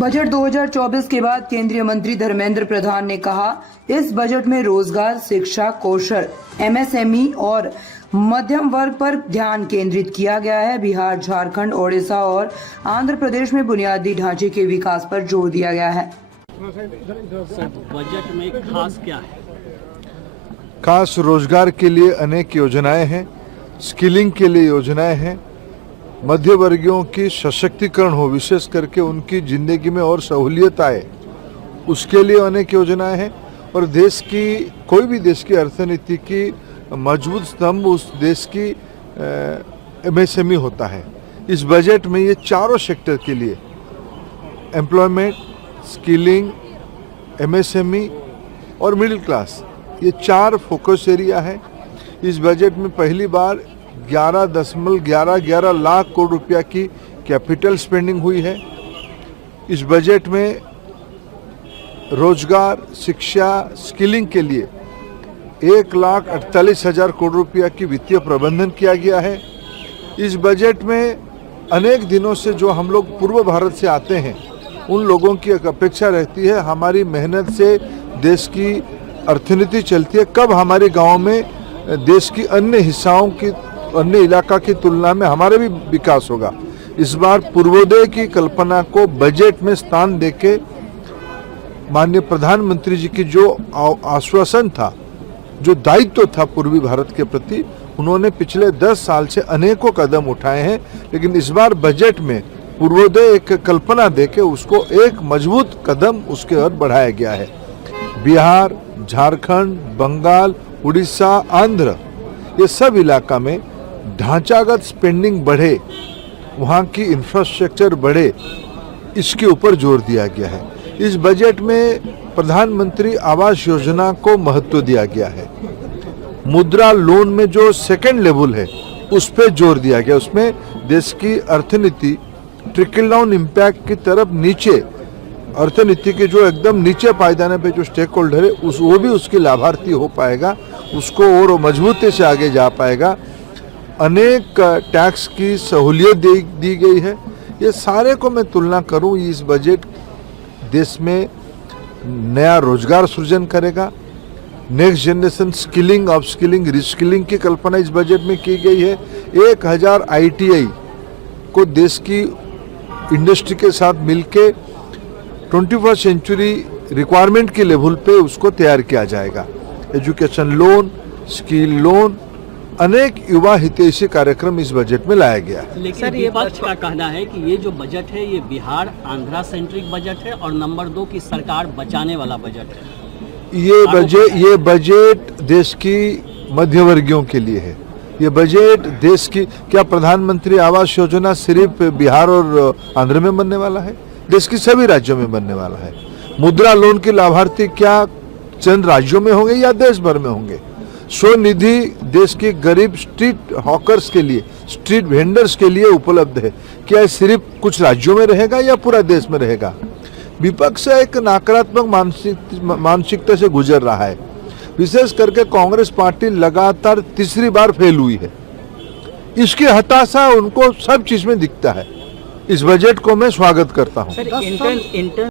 Budget 2024 के बाद केंद्रीय मंत्री धर्मेंद्र प्रधान ने कहा, इस बजट में रोजगार, शिक्षा, कौशल, एमएसएमई और मध्यम वर्ग पर ध्यान केंद्रित किया गया है। बिहार, झारखंड, ओडिशा और आंध्र प्रदेश में बुनियादी ढांचे के विकास पर जोर दिया गया है। बजट में खास क्या है? खास रोजगार के लिए अनेक योजनाएं हैं, स्किलिंग के लिए योजनाएं हैं, मध्य वर्गियों की सशक्तिकरण हो, विशेष करके उनकी जिंदगी में और सहूलियत आए, उसके लिए अनेक योजनाएं हैं। और देश की, कोई भी देश की अर्थनीति की मजबूत स्तंभ उस देश की एमएसएमई होता है। इस बजट में ये चारों सेक्टर के लिए एम्प्लॉयमेंट, स्किलिंग, एमएसएमई और मिडिल क्लास, ये चार फोकस एरिया है। इस बजट में पहली बार 11.11 लाख करोड़ रुपया की कैपिटल स्पेंडिंग हुई है। इस बजट में रोजगार, शिक्षा, स्किलिंग के लिए 1,48,000 करोड़ रुपया की वित्तीय प्रबंधन किया गया है। इस बजट में अनेक दिनों से जो हम लोग पूर्व भारत से आते हैं, उन लोगों की एक अपेक्षा रहती है, हमारी मेहनत से देश की अर्थनीति चलती है, कब हमारे गांव में देश की अन्य हिस्साओं की, अन्य इलाका की तुलना में हमारे भी विकास होगा। इस बार पूर्वोदय की कल्पना को बजट में स्थान देके माननीय प्रधानमंत्री जी की जो आश्वासन था, जो दायित्व था पूर्वी भारत के प्रति, उन्होंने पिछले 10 साल से अनेकों कदम उठाए हैं। लेकिन इस बार बजट में पूर्वोदय एक कल्पना देके उसको एक मजबूत कदम उसके ओर बढ़ाया गया है। बिहार, झारखंड, बंगाल, उड़ीसा, आंध्र, ये सब इलाका में ढांचागत स्पेंडिंग बढ़े, वहाँ की इंफ्रास्ट्रक्चर बढ़े, इसके ऊपर जोर दिया गया है। इस बजट में प्रधानमंत्री आवास योजना को महत्व दिया गया है। मुद्रा लोन में जो सेकेंड लेवल है, उस पर जोर दिया गया। उसमें देश की अर्थनीति ट्रिकल डाउन इम्पैक्ट की तरफ, नीचे अर्थनीति के जो एकदम नीचे पायदाने पे जो स्टेक होल्डर है, वो भी उसकी लाभार्थी हो पाएगा, उसको और मजबूती से आगे जा पाएगा। अनेक टैक्स की सहूलियत दी गई है। ये सारे को मैं तुलना करूं, इस बजट देश में नया रोजगार सृजन करेगा। Next generation skilling, upskilling, reskilling की कल्पना इस बजट में की गई है। 1000 ITI को देश की इंडस्ट्री के साथ मिलके 21st सेंचुरी रिक्वायरमेंट के लेवल पे उसको तैयार किया जाएगा। एजुकेशन लोन, स्किल लोन, अनेक युवा हितैषी कार्यक्रम इस बजट में लाया गया है। लेकिन विपक्ष का कहना है कि ये जो बजट है, ये बिहार आंध्रा सेंट्रिक बजट है और नंबर 2 की सरकार बचाने वाला बजट है। ये बजट देश की मध्यवर्गीयों के लिए है। ये बजट देश की, क्या प्रधानमंत्री आवास योजना सिर्फ बिहार और आंध्र में बनने वाला है? देश की सभी राज्यों में बनने वाला है। मुद्रा लोन के लाभार्थी क्या चंद राज्यों में होंगे या देश भर में होंगे? स्वनिधि देश के गरीब स्ट्रीट हॉकर्स के लिए, स्ट्रीट वेंडर्स के लिए उपलब्ध है। क्या सिर्फ कुछ राज्यों में रहेगा या पूरा देश में रहेगा? विपक्ष एक नकारात्मक मानसिकता से गुजर रहा है। विशेष करके कांग्रेस पार्टी लगातार तीसरी बार फेल हुई है। इसकी हताशा उनको सब चीज में दिखता है। इस बजट को मैं स्वागत करता हूं।